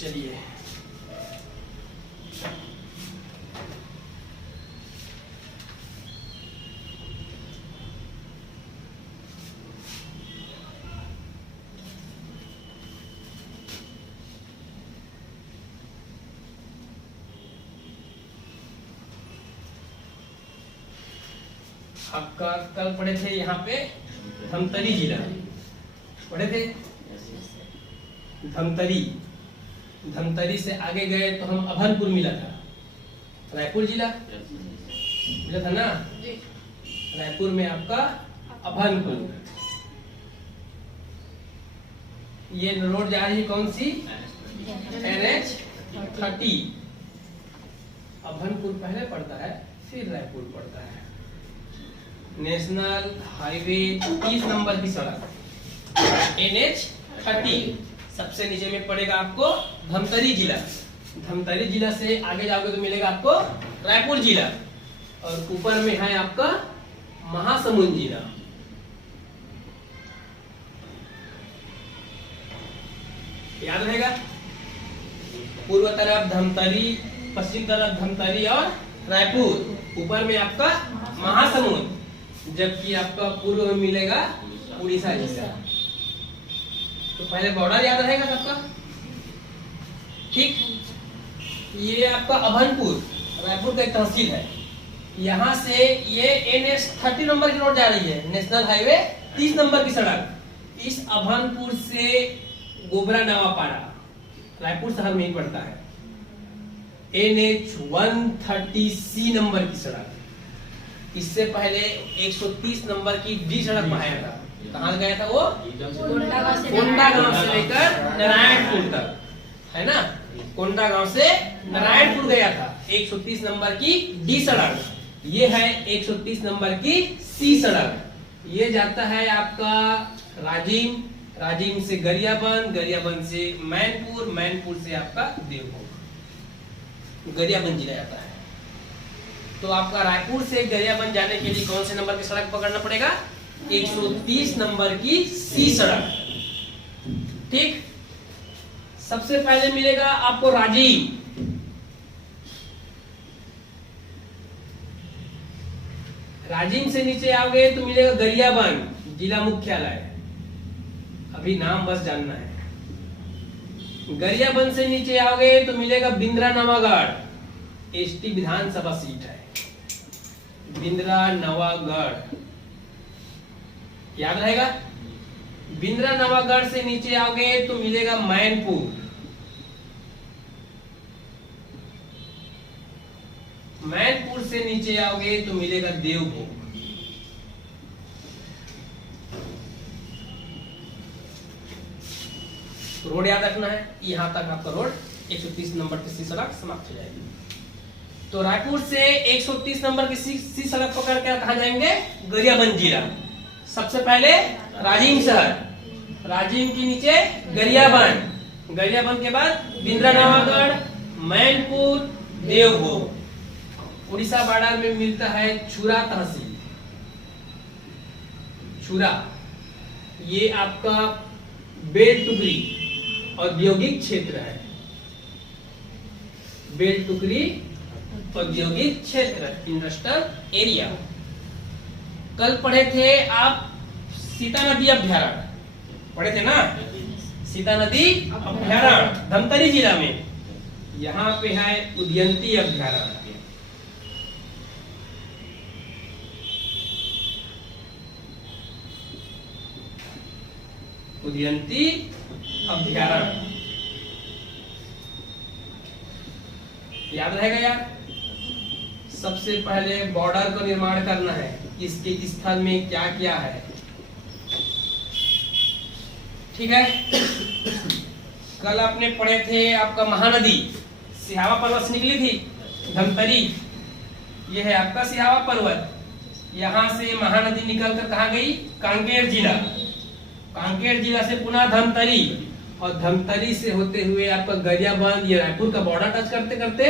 चलिए आपका कल पढ़े थे यहाँ पे धमतरी जिला पढ़े थे। धमतरी से आगे गए तो हम अभनपुर मिला था, रायपुर जिला मिला था ना। रायपुर में आपका अभनपुर। ये रोड जा रही कौन सी? NH30। अभनपुर पहले पड़ता है, फिर रायपुर पड़ता है। नेशनल हाईवे 30 नंबर की सड़क NH30 सबसे नीचे में पड़ेगा आपको धमतरी जिला। धमतरी जिला से आगे जाओगे तो मिलेगा आपको रायपुर जिला, और ऊपर में है आपका महासमुंद जिला। याद रहेगा, पूर्व तरफ धमतरी, पश्चिम तरफ धमतरी और रायपुर, ऊपर में आपका महासमुंद, जबकि आपका पूर्व में मिलेगा उड़ीसा जिला। तो पहले बॉर्डर याद रहेगा सबका, ठीक। ये आपका अभनपुर रायपुर का एक तहसील है। यहाँ से ये NH30 नंबर की रोड जा रही है, नेशनल हाईवे 30 नंबर की सड़क। इस अभनपुर से गोबरा नावापाड़ा रायपुर शहर में ही पड़ता है। NH130C नंबर की सड़क। इससे पहले 130 नंबर की D सड़क बनाया था। कहाँ गया था वो? कोंडा गांव से लेकर नारायणपुर तक, है ना। कोंडा गांव से नारायणपुर गया था 130 नंबर की D सड़क। ये है 130 नंबर की C सड़क। ये जाता है आपका राजिम, राजिम से गरियाबंद, गरियाबंद से मैनपुर, मैनपुर से आपका देवभोग, गरियाबंद जिला जाता है। तो आपका रायपुर से गरियाबंद जाने के लिए कौन से नंबर की सड़क पकड़ना पड़ेगा? 130 नंबर की C सड़क, ठीक। सबसे पहले मिलेगा आपको राजिम। राजिम से नीचे आओगे तो मिलेगा गरियाबंद जिला मुख्यालय। अभी नाम बस जानना है। गरियाबंद से नीचे आओगे तो मिलेगा बिंद्रा नवागढ़, ST विधानसभा सीट है, बिंद्रा नवागढ़, याद रहेगा। बिंद्रा नवागढ़ से नीचे आओगे तो मिलेगा मैनपुर, मैनपुर से नीचे आओगे तो मिलेगा देवभोग। रोड याद रखना है, यहां तक आपका रोड 130 नंबर की C सड़क समाप्त हो जाएगी। तो रायपुर से 130 नंबर की C सड़क पकड़ के कहा जाएंगे? गरियाबंद जिला। सबसे पहले राजिम शहर, राजिम के नीचे गरियाबंद, गरियाबंद के बाद बिंद्रा नवागढ़, मैनपुर, देवभोग। उड़ीसा बॉर्डर में मिलता है छुरा तहसील। छुरा ये आपका बेलटुकरी औद्योगिक क्षेत्र है, बेलटुकरी औद्योगिक क्षेत्र, इंडस्ट्रियल एरिया। कल पढ़े थे आप सीता नदी अभ्यारण्य, पढ़े थे ना। सीता नदी अभ्यारण्य धमतरी जिला में। यहाँ पे है उदयंती अभ्यारण्य। उदयंती अभ्यारण्य याद रहेगा यार। सबसे पहले बॉर्डर का निर्माण करना है, इसके स्थल में क्या क्या है, ठीक है। कल आपने पढ़े थे आपका महानदी सिहावा पर्वत से निकली थी धमतरी। यह है आपका सिहावा पर्वत। यहाँ से महानदी निकलकर कहाँ गई? कांकेर जिला। कांकेर जिला से पुनः धमतरी, और धमतरी से होते हुए आपका गरियाबंद, ये रायपुर का बॉर्डर टच करते करते,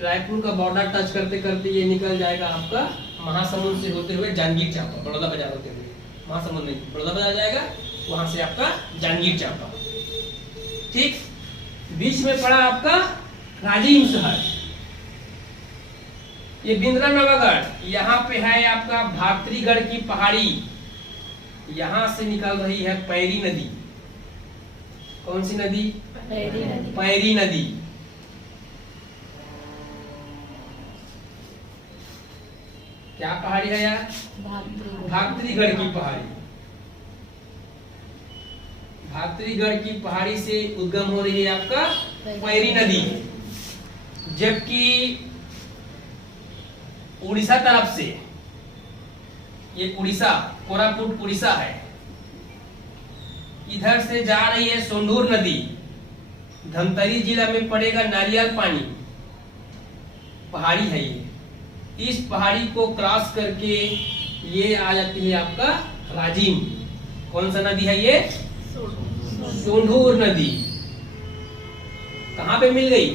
रायपुर का बॉर्डर टच करते करते ये निकल जाएगा आपका महासमुंद से होते हुए जांजगीर चांपा, बड़ौदा बाजार होते हुए। महासमुंद नहीं, बड़ौदा बाजार जाएगा, वहां से आपका जांजगीर चांपा। ठीक। बीच में पड़ा आपका राजीव शहर, ये बिंद्रा नवागढ़। यहाँ पे है आपका भातरीगढ़ की पहाड़ी, यहां से निकल रही है पैरी नदी। कौन सी नदी? पैरी नदी। पैरी नदी। क्या पहाड़ी है यार? भातरीगढ़ की पहाड़ी। भातरीगढ़ की पहाड़ी से उद्गम हो रही है आपका पैरी नदी। जबकि उड़ीसा तरफ से, ये उड़ीसा, कोरापुट उड़ीसा है, इधर से जा रही है सोंढूर नदी। धमतरी जिला में पड़ेगा नारियल पानी, पहाड़ी है ये। इस पहाड़ी को क्रॉस करके ये आ जाती है आपका राजिम। कौन सा नदी है ये? सोंढूर नदी। कहाँ पे मिल गई?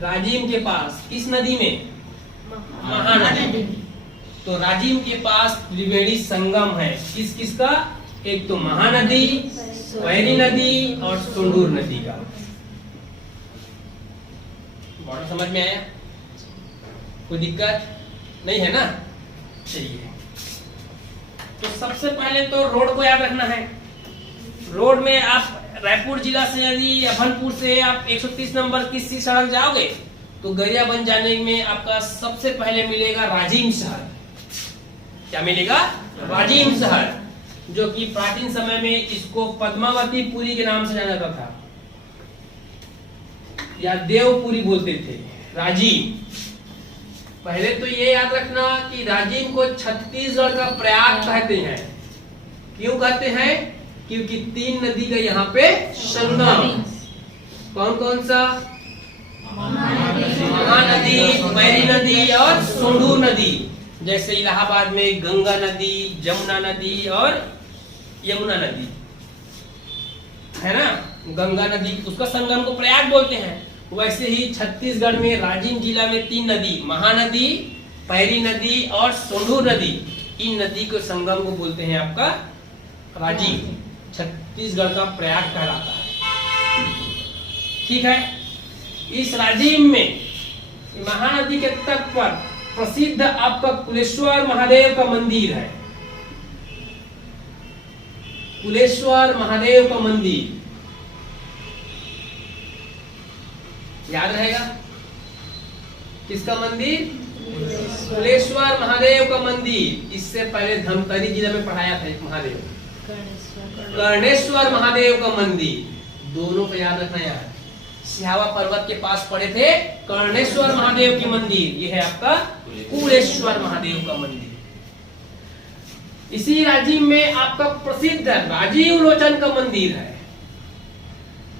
राजिम के पास। किस नदी में? महानदी। तो राजिम के पास त्रिवेणी संगम है। किस किस का? एक तो महानदी, पैरी नदी और सोंढूर नदी का। बॉर्डर समझ में आया? कोई दिक्कत नहीं है ना? चलिए, तो सबसे पहले तो रोड को याद रखना है। रोड में आप रायपुर जिला से यदि अभनपुर से आप 130 नंबर की सी सड़क जाओगे तो गरियाबंद जाने में आपका सबसे पहले मिलेगा राजिम शहर। क्या मिलेगा? राजिम शहर, जो कि प्राचीन समय में इसको पद्मावती पुरी के नाम से जाना जाता था, या देवपुरी बोलते थे। राजिम, पहले तो ये याद रखना कि राजिम को छत्तीसगढ़ का प्रयाग कहते हैं। क्यों कहते हैं? क्योंकि 3 नदी का यहाँ पे संगम। कौन कौन सा? महानदी, पैरी नदी और सोंढूर नदी। जैसे इलाहाबाद में गंगा नदी, जमुना नदी और यमुना नदी है ना। गंगा नदी उसका संगम को प्रयाग बोलते हैं। वैसे ही छत्तीसगढ़ में राजिम जिला में 3 नदी, महानदी, पैरी नदी और सोंढूर नदी, इन नदी के संगम को बोलते हैं आपका राजिम। छत्तीसगढ़ का प्रयाग कहलाता है। ठीक है। इस राजिम में महानदी के तट पर प्रसिद्ध आपका कुलेश्वर महादेव का मंदिर है। कुलेश्वर महादेव का मंदिर याद रहेगा? किसका मंदिर? कुलेश्वर महादेव का मंदिर। इससे पहले धमतरी जिला में पढ़ाया था एक महादेव, कर्णेश्वर महादेव का मंदिर। दोनों को याद रखना यार। सिहावा पर्वत के पास पड़े थे कर्णेश्वर महादेव की मंदिर, ये है आपका कुलेश्वर महादेव का मंदिर। इसी राजिम में आपका प्रसिद्ध राजीव लोचन का मंदिर है।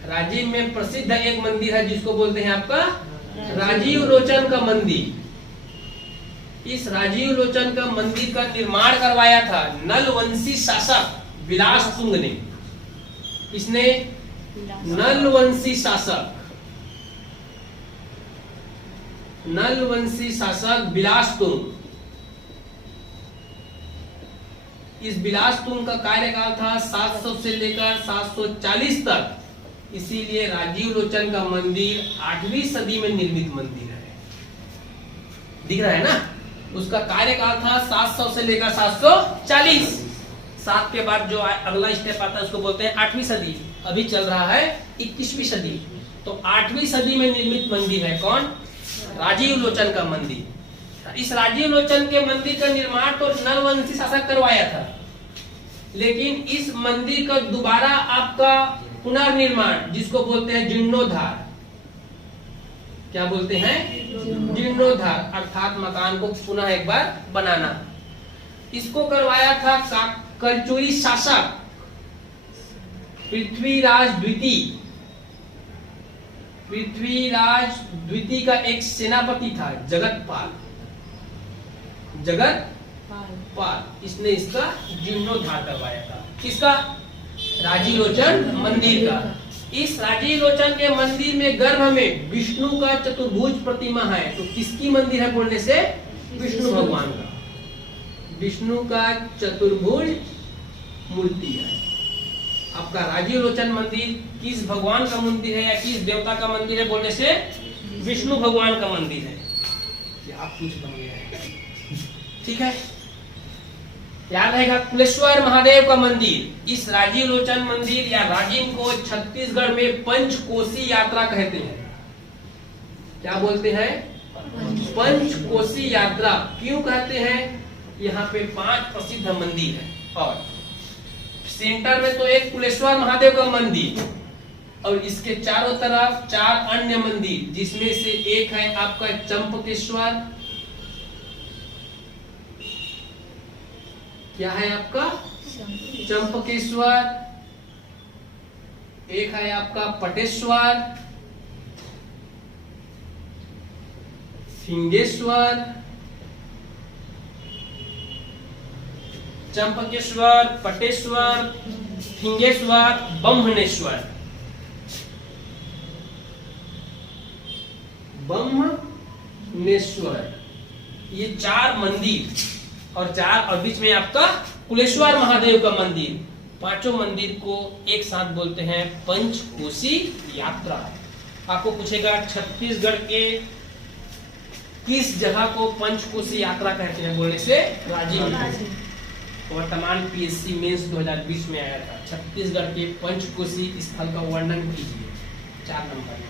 राजिम में प्रसिद्ध एक मंदिर है जिसको बोलते हैं आपका राजीव लोचन का मंदिर। इस राजीव लोचन का मंदिर का निर्माण करवाया था नलवंशी शासक विलास तुंग ने। इसने नलवंशी शासक विलास तुंग। इस विलास तुंग का कार्यकाल था 700 से लेकर 740 तक। इसीलिए राजीव लोचन का मंदिर 8वीं सदी में निर्मित मंदिर है। दिख रहा है ना? उसका कार्यकाल था 700 से लेकर 740। 7 के बाद जो अगला स्टेप आता है उसको बोलते हैं 8वीं सदी। अभी चल रहा है 21वीं सदी। तो 8वीं सदी में निर्मित मंदिर है कौन? राजीव लोचन का मंदिर। इस राजीव लोचन के मंदिर का निर्माण तो नलवंशी शासक करवाया था, लेकिन इस मंदिर का दोबारा आपका पुनर्निर्माण, जिसको बोलते हैं जीर्णोद्धार। क्या बोलते हैं? जीर्णोद्धार, अर्थात मकान को पुनः एक बार बनाना। इसको करवाया था कलचुरी शासक पृथ्वीराज द्वितीय। पृथ्वीराज द्वितीय का एक सेनापति था जगतपाल। इसने इसका जीर्णोद्धार करवाया था। किसका? राजीव लोचन मंदिर का। इस राजीव लोचन के मंदिर में गर्भ में विष्णु का चतुर्भुज प्रतिमा है। तो किसकी मंदिर है बोलने से? विष्णु भगवान का। विष्णु का चतुर्भुज मूर्ति है। आपका राजीव लोचन मंदिर किस भगवान का मंदिर है या किस देवता का मंदिर है बोलने से विष्णु भगवान का मंदिर है। ये आप कुछ बन गया है, ठीक है। याद रहेगा कुलेश्वर महादेव का मंदिर। इस राजीव लोचन मंदिर या राजिम को छत्तीसगढ़ में पंचकोसी यात्रा कहते हैं। क्या बोलते हैं? पंचकोसी यात्रा। क्यों कहते हैं? यहाँ पे 5 प्रसिद्ध मंदिर है और सेंटर में तो एक कुलेश्वर महादेव का मंदिर और इसके चारों तरफ 4 अन्य मंदिर, जिसमें से एक है आपका चंपकेश्वर। क्या है आपका? चंपकेश्वर। एक है आपका पटेश्वर, सिंहेश्वर, चंपकेश्वर, पटेश्वर, सिंहेश्वर, ब्रह्मणेश्वर। ब्रह्मणेश्वर ये 4 मंदिर और बीच में आपका कुलेश्वर महादेव का मंदिर। 5 मंदिर को एक साथ बोलते हैं पंचकोसी यात्रा। आपको पूछेगा छत्तीसगढ़ के किस जगह को पंचकोसी यात्रा कहते हैं बोलने से राजीव। वर्तमान पीएससी मेंस 2020 में आया था। छत्तीसगढ़ के पंचकोसी स्थल का वर्णन कीजिए, 4 नंबर में।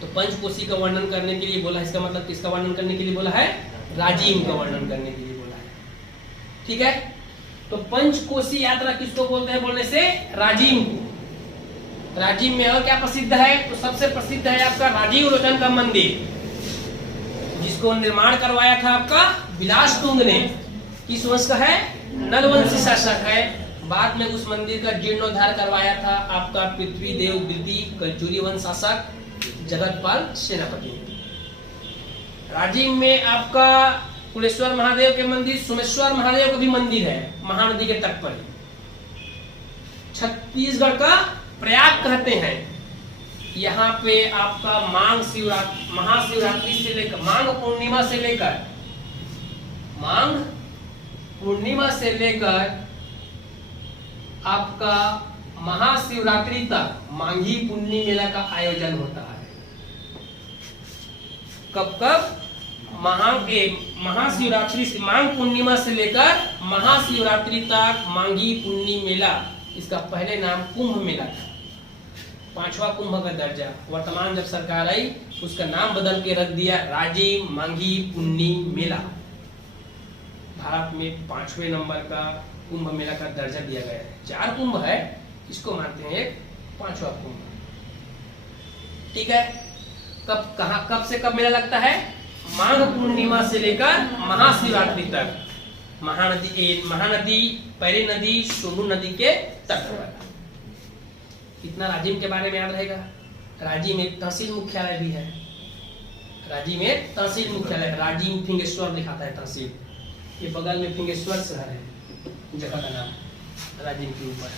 तो पंचकोसी का वर्णन करने के लिए बोला, इसका मतलब किसका वर्णन करने के लिए बोला है? राजिम का वर्णन करने के लिए बोला है, ठीक है। तो पंचकोसी यात्रा किसको बोलते हैं बोलने से राजिम को। राजिम में और क्या प्रसिद्ध है? तो सबसे प्रसिद्ध है आपका राजीव लोचन का मंदिर, जिसको निर्माण करवाया था आपका विलास तुंग ने। किस वंश का है? नलवंशी शासक है। बाद में उस मंदिर का जीर्णोद्धार करवाया था आपका पृथ्वी देव द्वितीय कलचुरी वंश शासक जगतपाल सेनापति। राजिम में आपका कुलेश्वर महादेव के मंदिर, सोमेश्वर महादेव का भी मंदिर है महानदी के तट पर। छत्तीसगढ़ का प्रयाग कहते हैं। यहाँ पे आपका महाशिवरात्रि से लेकर माघ पूर्णिमा से लेकर आपका महाशिवरात्रि तक मांगी पुन्नी मेला का आयोजन होता है। कब? महाशिवरात्रि से माघ पूर्णिमा से लेकर महाशिवरात्रि तक मांगी पुन्नी मेला। इसका पहले नाम कुंभ मेला था। 5वां कुंभ का दर्जा। वर्तमान जब सरकार आई उसका नाम बदल के रख दिया राजिम मांगी पुन्नी मेला। भारत में 5वें नंबर का कुंभ मेला का दर्जा दिया गया है। 4 कुंभ है, इसको मानते हैं एक 5वां कुंभ, ठीक है। कब से कब मेला लगता है? माघ पूर्णिमा से लेकर महाशिवरात्रि तक। महानदी पैरी नदी सोनू नदी के तट पर। इतना राजिम के बारे में याद रहेगा। राजिम में तहसील मुख्यालय भी है। राजिम में तहसील मुख्यालय राजिम फिंगेश्वर दिखाता है तहसील। ये बगल में फिंगेश्वर शहर है, जगह का नाम राजिम के ऊपर,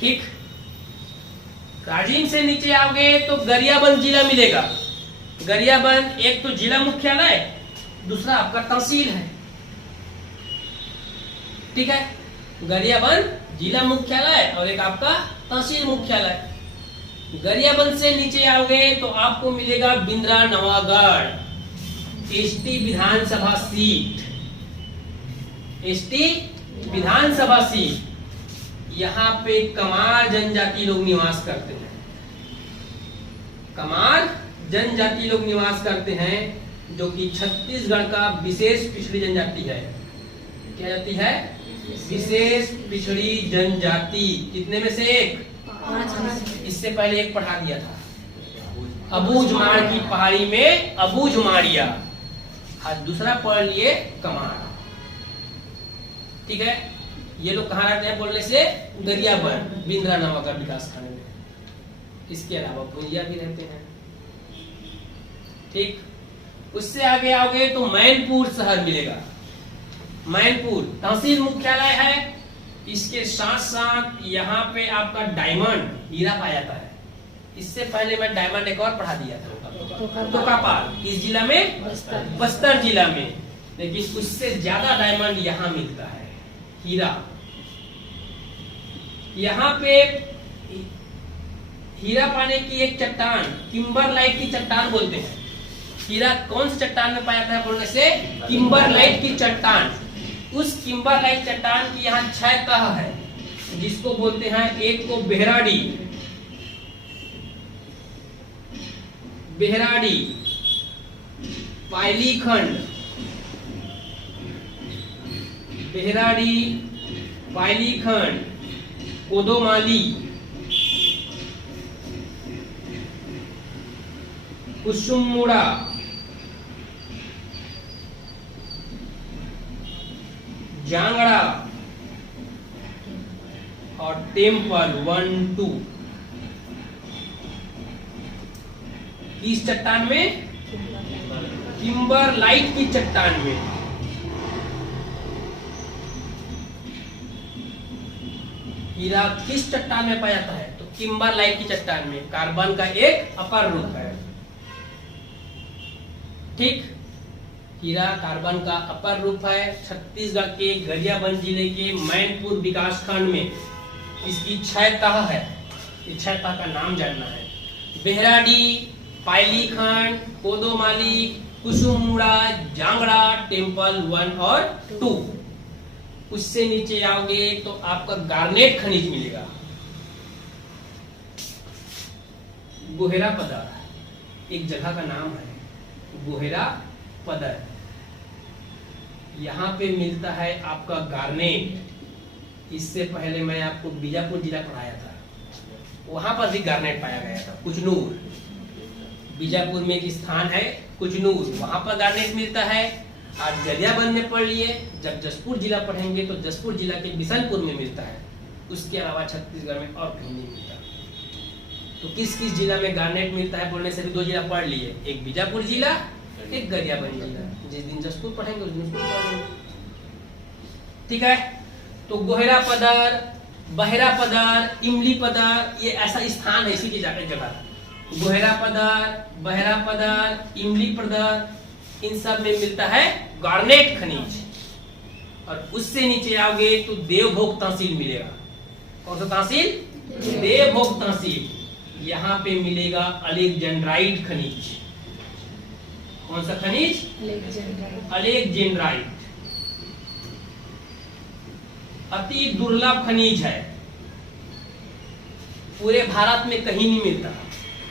ठीक। राजिम से नीचे आओगे तो गरियाबंद जिला मिलेगा। गरियाबंद एक तो जिला मुख्यालय, दूसरा आपका तहसील है, ठीक है। गरियाबंद जिला मुख्यालय और एक आपका तहसील मुख्यालय। गरियाबंद से नीचे आओगे तो आपको मिलेगा बिंद्रा नवागढ़, एसटी विधानसभा सीट। एसटी विधानसभा सीट। यहाँ पे कमार जनजाति लोग निवास करते हैं। कमार जनजाति लोग निवास करते हैं, जो कि छत्तीसगढ़ का विशेष पिछड़ी जनजाति है। क्या जाति है? विशेष पिछड़ी जनजाति। कितने में से एक? 5। इससे पहले एक पढ़ा दिया था, अबूझमाड़ की पहाड़ी में अबूझमाड़िया। आज दूसरा पढ़ लिए कमार, ठीक है। ये लोग कहाँ रहते हैं बोलने से? गरियाबंद, बिंद्रा नवागढ़ विकास खंड में। इसके अलावा भुइया भी रहते हैं, ठीक। उससे आगे आओगे तो मैनपुर शहर मिलेगा। मैनपुर तहसील मुख्यालय है। इसके साथ साथ यहाँ पे आपका डायमंड हीरा पाया जाता है। इससे पहले मैं डायमंड एक और पढ़ा दिया था, तोकापाल। किस जिला में? बस्तर जिला में। लेकिन उससे ज्यादा डायमंड यहाँ मिलता है, हीरा। यहाँ पे हीरा पाने की एक चट्टान किम्बरलाइट की चट्टान बोलते हैं। हीरा कौन सी चट्टान में पाया जाता है बोलने से? किम्बरलाइट की चट्टान। उस किम्बरलाइट चट्टान की यहाँ 6 तह है, जिसको बोलते हैं, एक को बेहराडी, पायलीखंड, बेहराडी, पायलीखंड, कोदोमाली, कुसुमुड़ा, जांगड़ा और टेम्पल 1, 2। किस चट्टान में? किम्बरलाइट की चट्टान में। हीरा किस चट्टान में पाया जाता है? तो किम्बरलाइट की चट्टान में। कार्बन का एक अपर रूप है। ठीक, हीरा कार्बन का अपर रूप है। छत्तीसगढ़ के गरियाबंद जिले के मैनपुर विकास खंड में इसकी 6 तह है। इस 6 तह का नाम जानना है। बेहराडी, पायलीखंड, कोदोमाली, कुसुमुड़ा, जांगड़ा, टेम्पल 1 और 2। उससे नीचे आओगे तो आपका गार्नेट खनिज मिलेगा। गोहेरा पदर एक जगह का नाम है, गोहेरा पदर। यहाँ पे मिलता है आपका गार्नेट। इससे पहले मैं आपको बीजापुर जिला पढ़ाया था, वहां पर भी गार्नेट पाया गया था। कुचनूर, बीजापुर में एक स्थान है कुचनूर, वहां पर गार्नेट मिलता है। आज गरियाबंद में पढ़ लिए, जब जसपुर जिला पढ़ेंगे तो जसपुर जिला के बिशनपुर में मिलता है। उसके अलावा छत्तीसगढ़ में और कहीं नहीं मिलता। तो किस किस जिला में गार्नेट मिलता है बोलने से भी 2 जिला पढ़ लिए, एक बीजापुर जिला, एक गरियाबंद जिला। जिस दिन जसपुर पढ़ेंगे उस दिन जसपुर पढ़ेंगे। ठीक है, तो गोहेरा पदर, बहेरा पदर, इमली पदर, ये ऐसा स्थान है इसी की जगह। गोहेरा पदर, बहेरा पदर, इमली पदर, इन सब में मिलता है गार्नेट खनिज। और उससे नीचे आओगे तो देवभोग तहसील मिलेगा। कौन सा तहसील? देवभोग तहसील। यहाँ पे मिलेगा अलेक्जेंड्राइट खनिज। कौन सा खनिज? अलेक्जेंड्राइट। अति दुर्लभ खनिज है, पूरे भारत में कहीं नहीं मिलता।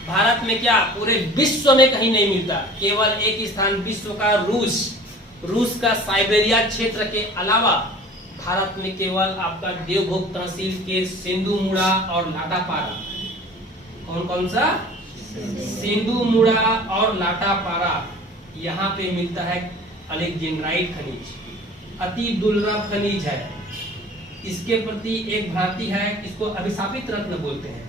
भारत में क्या, पूरे विश्व में कहीं नहीं मिलता। केवल एक स्थान विश्व का रूस का साइबेरिया क्षेत्र के अलावा भारत में केवल आपका देवभोग तहसील के सेंदुमुड़ा और लाटापारा। कौन कौन सा? सेंदुमुड़ा और लाटापारा, यहाँ पे मिलता है अलेक्जेंड्राइट खनिज। अति दुर्लभ खनिज है। इसके प्रति एक भ्रांति है, इसको अभिशापित रत्न बोलते हैं।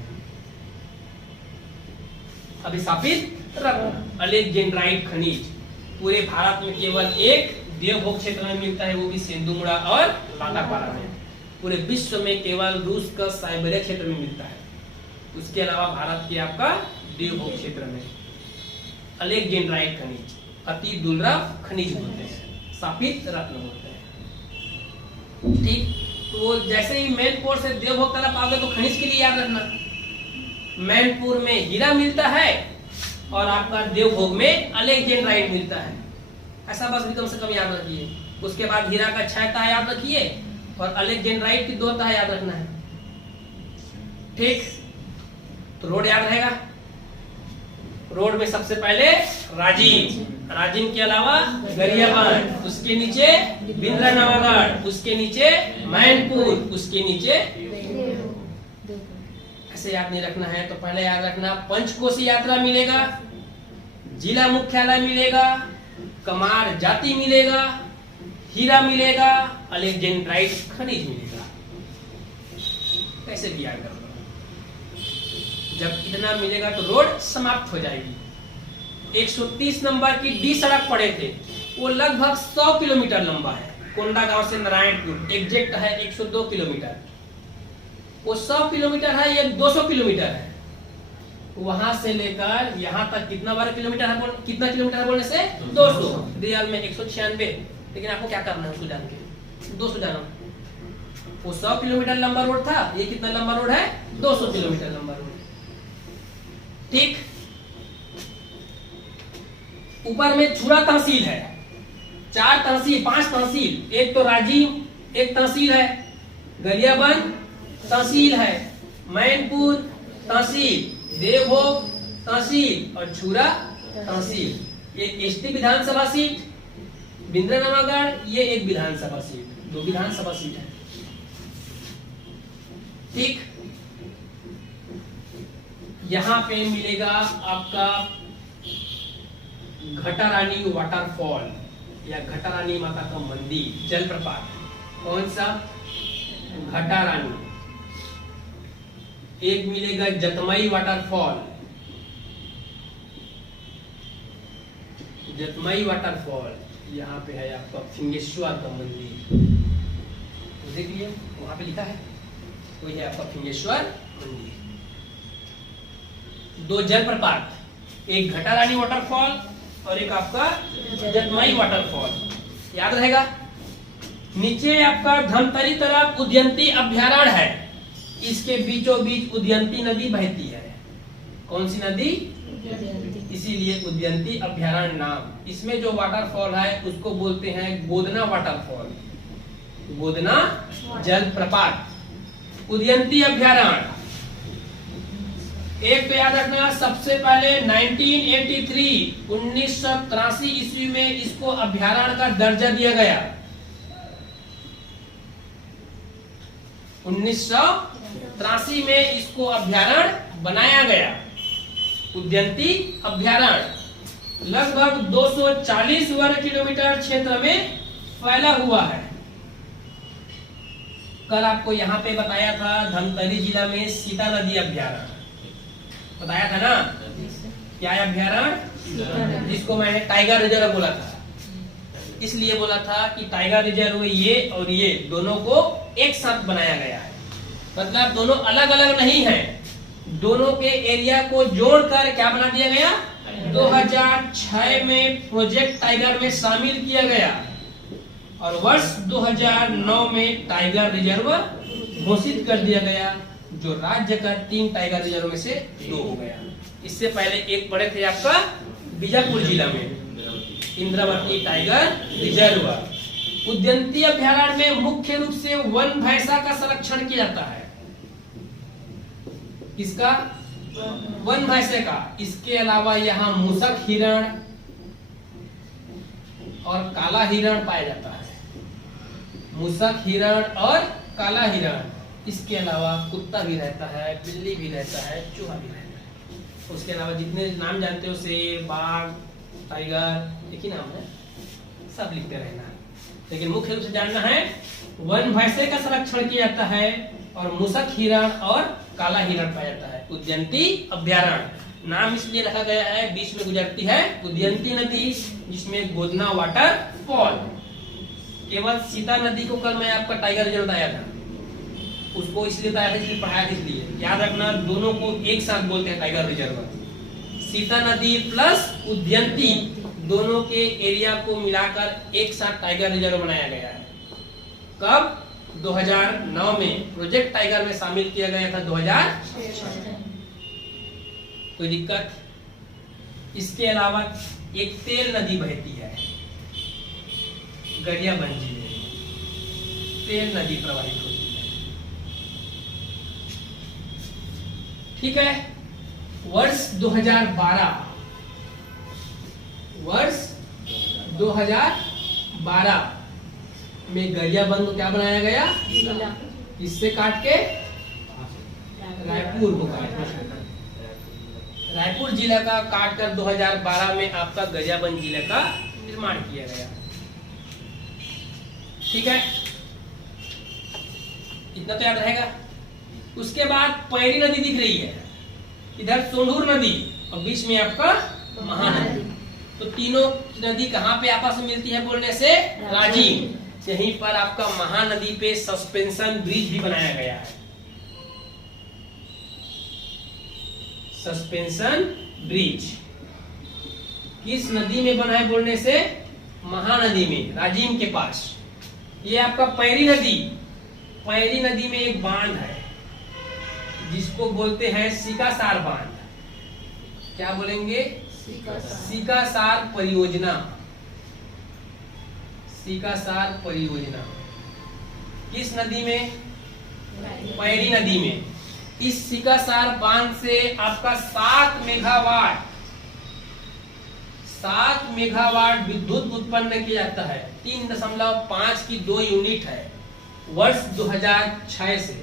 अभिशापित रत्न अलेक्जेंड्राइट खनिज पूरे भारत में केवल एक देवभोग क्षेत्र में मिलता है, वो भी सेंदुमुड़ा और लाटापारा में। पूरे विश्व में केवल रूस का साइबेरिया क्षेत्र में मिलता है। उसके अलावा भारत के आपका देवभोग क्षेत्र में अलेक्जेंड्राइट खनिज, अति दुर्लभ खनिज बोलते हैं, शापित रत्न बोलते हैं। ठीक, तो जैसे ही मैनपुर से देवभोग तरफ आओगे तो खनिज के लिए याद रखना, मैनपुर में हीरा मिलता है और आपका देवभोग में अलेक्जेंड्राइट मिलता है। ऐसा बस भी कम से कम याद रखिए। उसके बाद हीरा का 6 तह याद रखिए और अलेक्जेंड्राइट की 2 तह याद रखना है। ठीक, तो रोड याद रहेगा। रोड में सबसे पहले राजिम के अलावा गरियाबंद, उसके नीचे बिंद्रानवागढ़, उसके नीचे मैनपुर, उसके नीचे। ऐसे याद नहीं रखना है तो पहले याद रखना पंचकोशी यात्रा मिलेगा, जिला मुख्यालय मिलेगा, कमार जाति मिलेगा, हीरा मिलेगा, अलेक्जेंड्राइट खनिज मिलेगा। कैसे भी याद करना। जब इतना मिलेगा तो रोड समाप्त हो जाएगी। 130 नंबर की डी सड़क पड़े थे, वो लगभग 100 किलोमीटर लंबा है। कोंडा गांव से नारायणपुर एग्जैक्ट है 102 किलोमीटर। वो 100 किलोमीटर है, ये 200 किलोमीटर है। वहां से लेकर यहाँ तक कितना 12 किलोमीटर है, कितना किलोमीटर है बोलने से 200, रियल में 196। लेकिन आपको क्या करना है उसको जान के, 200 जाना। वो 100 किलोमीटर लंबा रोड था, ये कितना लंबा रोड है? 200 किलोमीटर लंबा रोड। ठीक, ऊपर में छुरा तहसील है, 4 तहसील 5 तहसील, एक तो राजीव एक तहसील है, गरियाबंद तहसील है, मैनपुर तहसील, देवभोग तहसील और छुरा तहसील। ये एसटी विधानसभा सीट, बिंद्रानवागढ़ ये एक विधानसभा सीट, 2 विधानसभा सीट है। ठीक, यहां पे मिलेगा आपका घटा रानी वाटरफॉल या घटा रानी माता का मंदिर, जलप्रपात। कौन सा? घटा रानी। एक मिलेगा जतमई वाटरफॉल, जतमई वाटरफॉल यहाँ पे है आपका फिंगेश्वर का मंदिर, देखिए वहां पे लिखा है, तो ये आपका फिंगेश्वर मंदिर। 2 जलप्रपात, एक घटा रानी वाटरफॉल और एक आपका जतमई वाटरफॉल, याद रहेगा। नीचे आपका धमतरी तरफ उदयंती अभ्यारण्य है, इसके बीचों बीच उदयंती नदी बहती है। कौन सी नदी? इसीलिए उदयंती अभ्यारण्य नाम। इसमें जो वाटरफॉल है उसको बोलते हैं गोदना वाटरफॉल, गोदना जलप्रपात। उदयंती अभ्यारण्य एक तो याद रखना, सबसे पहले 1983 ईस्वी में इसको अभ्यारण्य का दर्जा दिया गया। 1983 में इसको अभ्यारण्य बनाया गया। उदयंती अभ्यारण्य लगभग 240 वर्ग किलोमीटर क्षेत्र में फैला हुआ है। कल आपको यहाँ पे बताया था धमतरी जिला में सीता नदी अभ्यारण्य बताया था ना, क्या अभ्यारण्य? जिसको मैंने टाइगर रिजर्व बोला था, इसलिए बोला था कि टाइगर रिजर्व ये और ये दोनों को एक साथ बनाया गया है, मतलब दोनों अलग अलग नहीं है, दोनों के एरिया को जोड़कर क्या बना दिया गया? 2006 में प्रोजेक्ट टाइगर में शामिल किया गया और वर्ष 2009 में टाइगर रिजर्व घोषित कर दिया गया, जो राज्य का 3 टाइगर रिजर्व में से 2 हो गया। इससे पहले एक पड़े थे आपका बीजापुर जिला में इंद्रावती टाइगर रिजर्व। उदयंती अभ्यारण्य में मुख्य रूप से वन भैंसा का संरक्षण किया जाता है। किसका? वन भैंसे का। इसके अलावा यहाँ मूसक हिरण और काला हिरण पाया जाता है, मूसक हिरण और काला हिरण। इसके अलावा कुत्ता भी रहता है, बिल्ली भी रहता है, चूहा भी रहता है। उसके अलावा जितने नाम जानते हो, शेर, बाघ, टाइगर, एक ही नाम है, सब लिखते रहना है, लेकिन मुख्य रूप से जानना है वन भैंसे का संरक्षण किया जाता है और मूसक हिरण और काला हिरण पाया जाता है। उदयंती अभ्यारण्य नाम इसलिए रखा गया है, बीच में गुजरती है उदयंती नदी, जिसमें गोदना वाटरफॉल। केवल सीता नदी को कल मैं आपका टाइगर रिजर्व बताया था, उसको इसलिए बताया था, इसलिए पढ़ाया था, इसलिए याद रखना दोनों को एक साथ बोलते हैं टाइगर रिजर्व। सीता नदी प्लस उदयंती दोनों के एरिया को मिलाकर एक साथ टाइगर रिजर्व बनाया गया है। कब? 2009 में प्रोजेक्ट टाइगर में शामिल किया गया था 2006। कोई दिक्कत? इसके अलावा एक तेल नदी बहती है गरियाबंद जिले में, तेल नदी प्रवाहित होती है। ठीक है, वर्ष 2012 में गरियाबंद को क्या बनाया गया? इससे काट के रायपुर को रायपुर जिला का काटकर 2012 में आपका गरियाबंद जिले का निर्माण किया गया। ठीक है, इतना तो याद रहेगा। उसके बाद पैरी नदी दिख रही है, इधर सोंढूर नदी और बीच में आपका महानदी। तो तीनों नदी कहाँ पे आपस में मिलती है बोलने से? राजीव। यहीं पर आपका महानदी पे सस्पेंशन ब्रिज भी बनाया गया है। सस्पेंशन ब्रिज किस नदी में बना है बोलने से? महानदी में, राजीव के पास। ये आपका पैरी नदी पैरी नदी में एक बांध है जिसको बोलते हैं सिकासार बांध। क्या बोलेंगे? सिकासार परियोजना। सिकासार परियोजना किस नदी में? पैरी नदी में। इस सिकासार बांध से आपका 7 मेगावाट विद्युत उत्पन्न किया जाता है। 3.5 की 2 यूनिट है वर्ष 2006 से।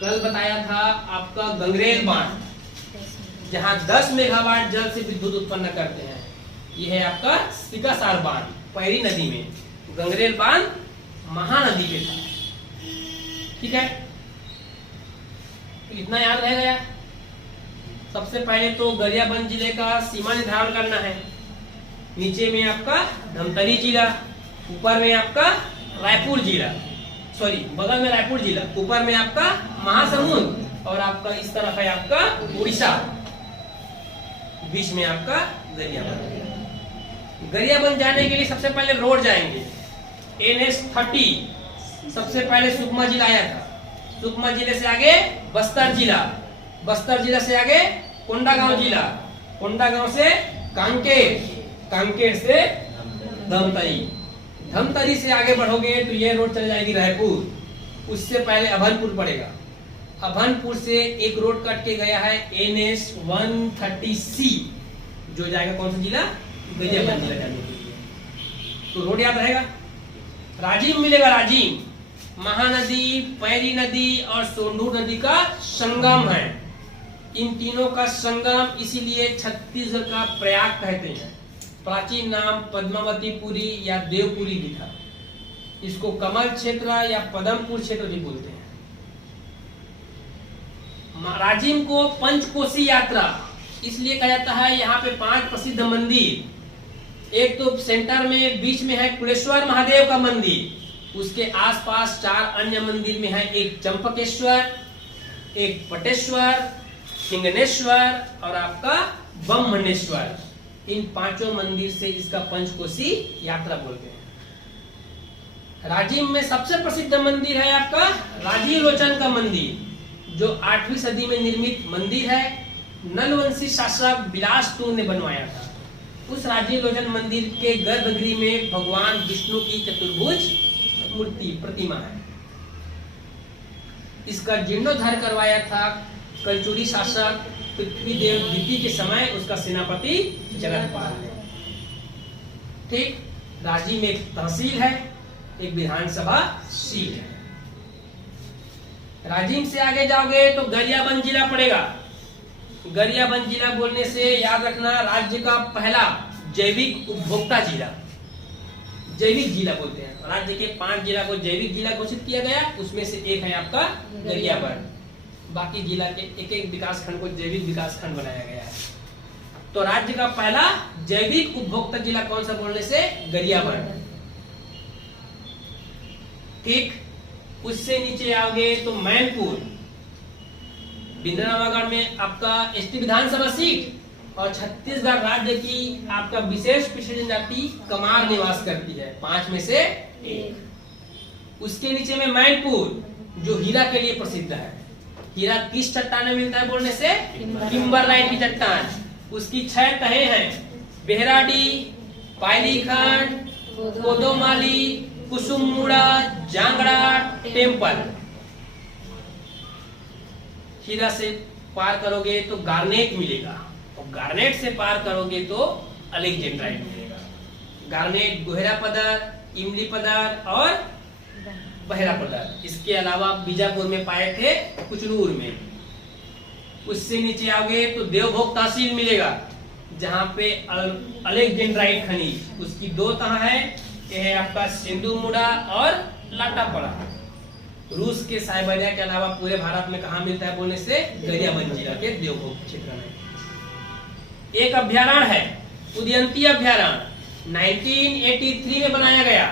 कल बताया था आपका गंगरेल बांध जहां 10 मेगावाट जल से विद्युत उत्पन्न करते हैं। यह है आपका सिकासार बांध पैरी नदी में। गंगरेल बांध महानदी पे था। ठीक है, तो इतना याद रह गया। सबसे पहले तो गरियाबंद जिले का सीमा निर्धारण करना है। नीचे में आपका धमतरी जिला, ऊपर में आपका रायपुर जिला, सॉरी बगल में रायपुर जिला, ऊपर में आपका महासमुंद और आपका इस तरफ है आपका उड़ीसा, बीच में आपका गरियाबंद। गरियाबंद जाने के लिए सबसे पहले रोड जाएंगे NH30। सबसे पहले सुकमा जिला आया था। सुकमा जिले से आगे बस्तर जिला, बस्तर जिला से आगे कोंडागांव जिला, कोंडागांव से कांकेर, कांकेर से धमतरी, धमतरी से आगे बढ़ोगे तो ये रोड चल जाएगी रायपुर। उससे पहले अभनपुर पड़ेगा। अभनपुर से एक रोड कट के गया है NH130C जो जाएगा कौन सा जिला? गरियाबंद जिला जाने के लिए। तो रोड याद रहेगा। राजिम मिलेगा। राजिम महानदी, पैरी नदी और सोंढूर नदी का संगम है। इन तीनों का संगम इसीलिए छत्तीसगढ़ का प्रयाग कहते हैं। प्राचीन नाम पद्मावतीपुरी या देवपुरी भी था। इसको कमल क्षेत्र या पदमपुर क्षेत्र भी बोलते हैं। राजिम को पंचकोशी यात्रा इसलिए कहा जाता है। यहाँ पे 5 प्रसिद्ध मंदिर, एक तो सेंटर में बीच में है कुलेश्वर महादेव का मंदिर, उसके आसपास 4 अन्य मंदिर में है, एक चंपकेश्वर, एक पटेश्वर, सिंगनेश्वर और आपका ब्रह्मण्येश्वर। इन 5 मंदिर से इसका पंचकोशी यात्रा बोलते हैं। राजिम में सबसे प्रसिद्ध मंदिर है आपका राजीव लोचन का मंदिर जो 8वीं सदी में निर्मित मंदिर है। नलवंशी शासक बिलासपुर ने बनवाया था। उस राजीव लोचन मंदिर के गर्भगृह में भगवान विष्णु की चतुर्भुज मूर्ति प्रतिमा है। इसका जीर्णोद्धार करवाया था कलचुरी शासक पृथ्वीदेव द्वितीय के समय उसका सेनापति जगतपाल है। ठीक, राजिम में एक तहसील है, एक विधानसभा सीट है। राजिम से आगे जाओगे तो गरियाबंद जिला पड़ेगा। गरियाबंद जिला बोलने से याद रखना राज्य का पहला जैविक उपभोक्ता जिला, जैविक जिला बोलते हैं। राज्य के 5 जिला को जैविक जिला घोषित किया गया, उसमें से एक है आपका गरियाबंद। बाकी जिला के एक विकास खंड को जैविक विकास खंड बनाया गया है। तो राज्य का पहला जैविक उपभोक्ता जिला कौन सा बोलने से? गरियाबंद। ठीक, उससे नीचे आओगे तो मैनपुर, बिंद्रानवागढ़ में आपका एसटी विधानसभा सीट और छत्तीसगढ़ राज्य की आपका विशेष पिछड़ी जनजाति कमार निवास करती है, 5 में से 1। उसके नीचे में मैनपुर जो हीरा के लिए प्रसिद्ध है। हीरा किस चट्टान में मिलता है बोलने से? किम्बरलाइट की चट्टान। उसकी 6 तहें हैं, बेहराडी, पायलीखंड, कोदोमाली, कुसुमुड़ा, जांगड़ा, टेम्पल। हीरा से पार करोगे तो गार्नेट मिलेगा और गार्नेट से पार करोगे तो अलेक्जेंड्राइट मिलेगा। गार्नेट गोहरा पदर, इमली पदर और बहरा पदर। इसके अलावा बीजापुर में पाए थे, कुचलूर में। उससे नीचे आओगे तो देवभोग तहसील मिलेगा जहां पे अलेक्जेंड्राइट खनिज, उसकी 2 तह है। यह है आपका सिंधुमुड़ा और लाटापड़ा। रूस के साइबेरिया के अलावा पूरे भारत में कहा मिलता है बोलने से? गरियाबंद जिला के देवभोग क्षेत्र में। एक अभ्यारण्य है उदयंती अभ्यारण्य, 1983 में बनाया गया।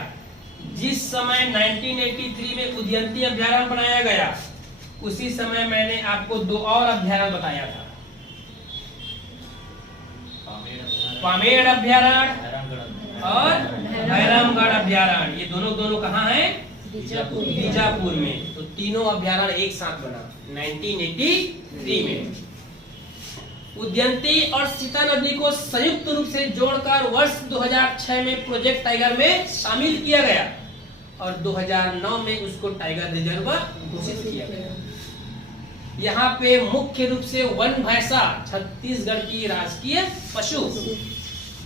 जिस समय 1983 में उदयंती अभ्यारण्य बनाया गया उसी समय मैंने आपको 2 और अभ्यारण्य बताया था। पामेड़ अभ्यारण्य और भैरमगढ़ अभ्यारण्य। ये दोनों कहाँ हैं? बीजापुर में। तो तीनों अभ्यारण्य एक साथ बना 1983 में। उदयंती और सीता नदी को संयुक्त रूप से जोड़कर वर्ष 2006 में प्रोजेक्ट टाइगर में शामिल किया गया और 2009 में उसको टाइगर रिजर्व घोषित किया गया। यहाँ पे मुख्य रूप से वन भैंसा, छत्तीसगढ़ की राजकीय पशु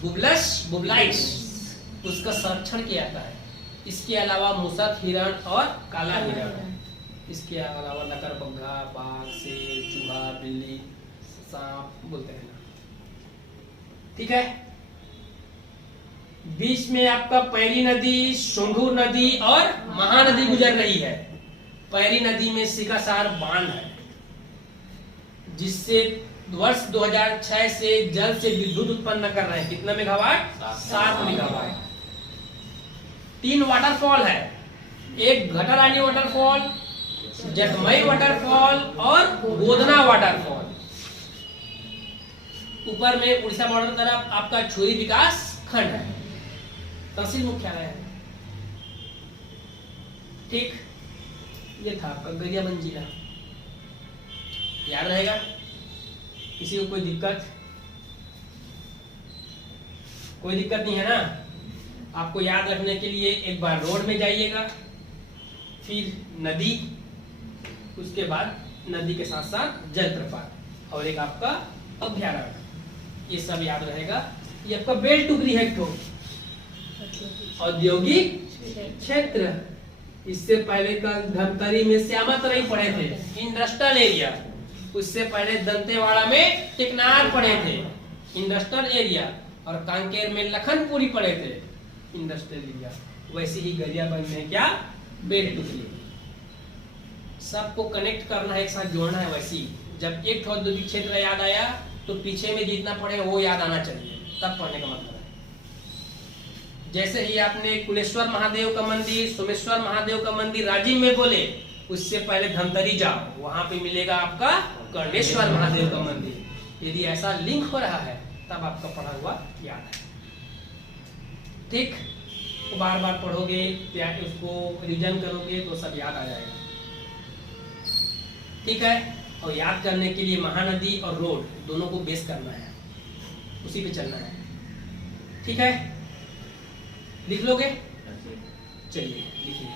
बुबलाइट्स, उसका संरक्षण किया जाता है। इसके अलावा मूसक हिरण और काला हिरण, इसके अलावा लकड़बग्घा, बाघ, शेर, चूहा, बिल्ली, सांप बोलते हैं ना, ठीक है। बीच में आपका पैरी नदी, सोंढूर नदी और महानदी गुजर रही है। पैरी नदी में सिकासार बांध है जिससे वर्ष 2006 से जल से विद्युत उत्पन्न कर रहे हैं। कितना मेगावाट? 7 मेगावाट। 3 वाटरफॉल है, एक घटारानी वाटरफॉल, जगमई वाटरफॉल और गोदना वाटरफॉल। ऊपर में उड़ीसा बॉर्डर तरफ आपका छुरी विकास खंड है, तहसील मुख्यालय है, ठीक। ये था आपका गरियाबंद जिला, याद रहेगा। किसी को कोई दिक्कत नहीं है ना? आपको याद रखने के लिए एक बार रोड में जाइएगा, फिर नदी, उसके बाद नदी के साथ साथ जलप्रपात और एक आपका अभ्यारण्य, ये सब याद रहेगा। ये आपका बेलटुकरी है, तो औद्योगिक क्षेत्र। इससे पहले का धमतरी में श्यामा तराई पढ़े थे, इंडस्ट्रियल एरिया। उससे पहले दंतेवाड़ा में टेकनार पढ़े थे, इंडस्ट्रियल एरिया। और कांकेर में लखनपुरी पढ़े थे, इंडस्ट्रियल एरिया। वैसे ही गरियाबंद में क्या? बेलटुकरी। सबको कनेक्ट करना है, एक साथ जोड़ना है। वैसे ही जब एक औद्योगिक क्षेत्र याद आया तो पीछे में जितना पढ़े वो याद आना चाहिए, तब पढ़ने का मतलब है। जैसे ही आपने कुलेश्वर महादेव का मंदिर, सोमेश्वर महादेव का मंदिर राजिम में बोले, उससे पहले धमतरी जाओ, वहां पे मिलेगा आपका कर्णेश्वर महादेव का मंदिर। यदि ऐसा लिंक हो रहा है तब आपका पढ़ा हुआ याद है, ठीक। तो बार बार पढ़ोगे, उसको रिवीजन करोगे तो सब याद आ जाएगा, ठीक है। और याद करने के लिए महानदी और रोड दोनों को बेस करना है, उसी पे चलना है, ठीक है। लिख लोगे? चलिए लिखिए।